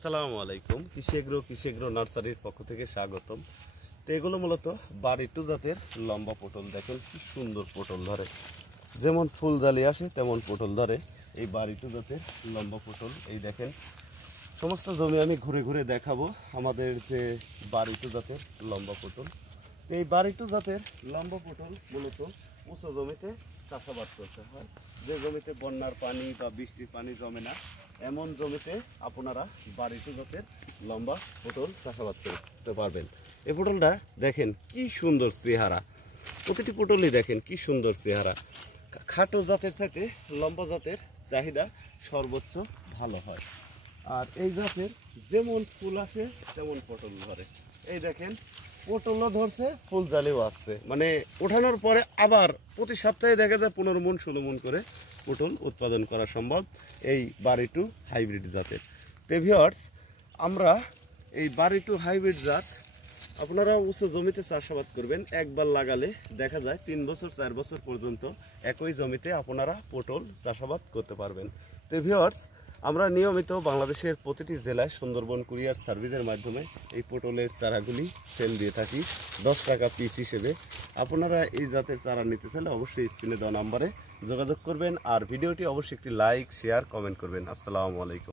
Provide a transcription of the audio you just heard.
আসসালামু আলাইকুম। কৃষি এগ্রো নার্সারির পক্ষ থেকে স্বাগতম। তো এগুলো মূলত বাড়িটু জাতের লম্বা পটল। দেখেন কি সুন্দর পটল ধরে, যেমন ফুল জালি আসে তেমন পটল ধরে। এই বাড়িটু জাতের লম্বা পটল এই দেখেন। সমস্ত জমি আমি ঘুরে ঘুরে দেখাবো আমাদের যে বাড়িটু জাতের লম্বা পটল। তো এই বাড়িটু জাতের লম্বা পটল মূলত উঁচু জমিতে চাষাবাদ করতে হয়, যে জমিতে বন্যার পানি বা বৃষ্টির পানি জমে না, এমন জমিতে আপনারা বাড়িটু জাতের লম্বা পটল চাষাবাদ করতে পারবেন। এই পটলটা দেখেন কি সুন্দর চেহারা, প্রতিটি পটলই দেখেন কি সুন্দর চেহারা। খাটো জাতের চাইতে লম্বা জাতের চাহিদা সর্বোচ্চ ভালো হয়। আর এই জাতের যেমন ফুল আসে তেমন পটল ধরে। এই দেখেন পটলও ধরছে, ফুল জালিও আসছে, মানে ওঠানোর পরে আবার প্রতি সপ্তাহে দেখা যায় 15 মণ 16 মণ করে পটল উৎপাদন করা সম্ভব এই বাড়িটু হাইব্রিড জাতের। তো ভিউয়ার্স, আমরা এই বাড়িটু হাইব্রিড জাত আপনারা উঁচু জমিতে চাষাবাদ করবেন। একবার লাগালে দেখা যায় 3 বছর 4 বছর পর্যন্ত একই জমিতে আপনারা পটল চাষাবাদ করতে পারবেন। তো ভিউয়ার্স, আমরা নিয়মিত বাংলাদেশের প্রতিটি জেলায় সুন্দরবন কুরিয়ার সার্ভিসের মাধ্যমে এই পটলের চারাগুলি সেল দিয়ে থাকি 10 টাকা পিস হিসেবে। আপনারা এই জাতের চারা নিতে চাইলে অবশ্যই স্ক্রিনে দেওয়া নাম্বারে যোগাযোগ করবেন। আর ভিডিওটি অবশ্যই একটি লাইক, শেয়ার, কমেন্ট করবেন। আসসালামু আলাইকুম।